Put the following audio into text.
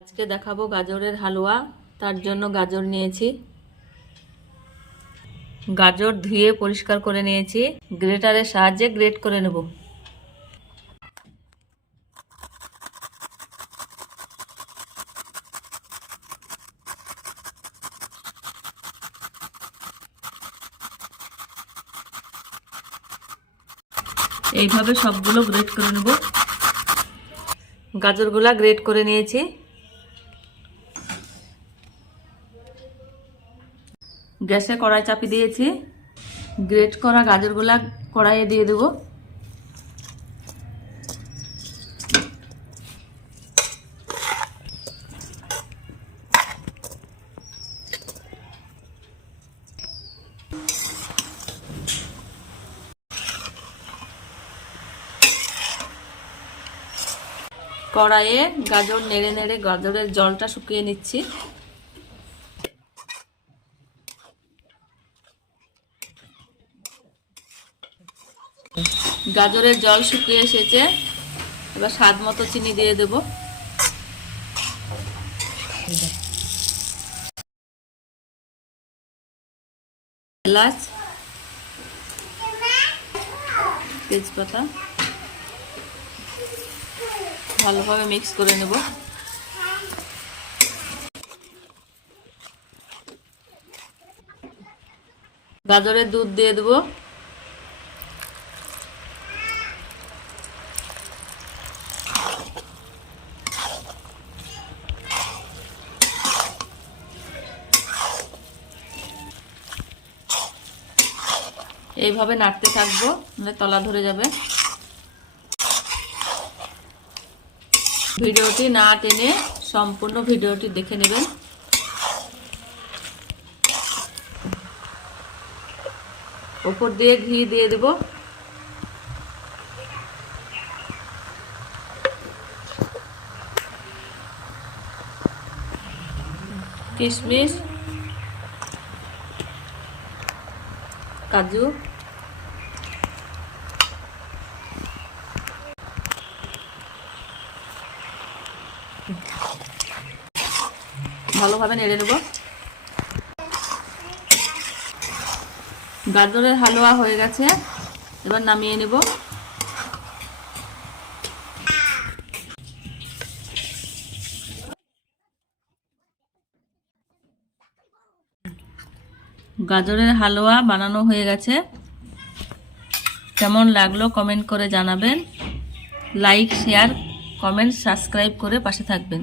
আজকে দেখাবো গাজরের হালুয়া। তার জন্য গাজর নিয়েছি, গাজর ধুয়ে পরিষ্কার করে নিয়েছি, গ্রেটারের সাহায্যে গ্রেট করে নেব। এইভাবে সবগুলো গ্রেট করে নেব। গাজরগুলা গ্রেট করে নিয়েছি। গ্যাসে কড়াই চাপিয়ে দিয়েছি, গ্রেট করা গাজরগুলা কড়াইয়ে দিয়ে দেব। কড়াইয়ে গাজর নেড়ে নেড়ে গাজরের জলটা শুকিয়ে নিচ্ছি। গাজরের জল শুকিয়ে এসেছে, এবার স্বাদ মতো চিনি দিয়ে দেব। এলাচ, তেজপাতা ভালোভাবে মিক্স করে নেব। গাজরের দুধ দিয়ে দেব। এইভাবে নাড়তে থাকবো, নাহলে তলা ধরে যাবে। ভিডিওটি না টেনে সম্পূর্ণ ভিডিওটি দেখে নেবেন। উপর দিয়ে ঘি দিয়ে দেব। কিশমিশ, কাজু, ভালোভাবে নেড়ে নেব। গাজরের হালুয়া হয়ে গেছে, এবার নামিয়ে নেব। গাজরের হালুয়া বানানো হয়ে গেছে। কেমন লাগলো কমেন্ট করে জানাবেন। লাইক, শেয়ার, কমেন্ট, সাবস্ক্রাইব করে পাশে থাকবেন।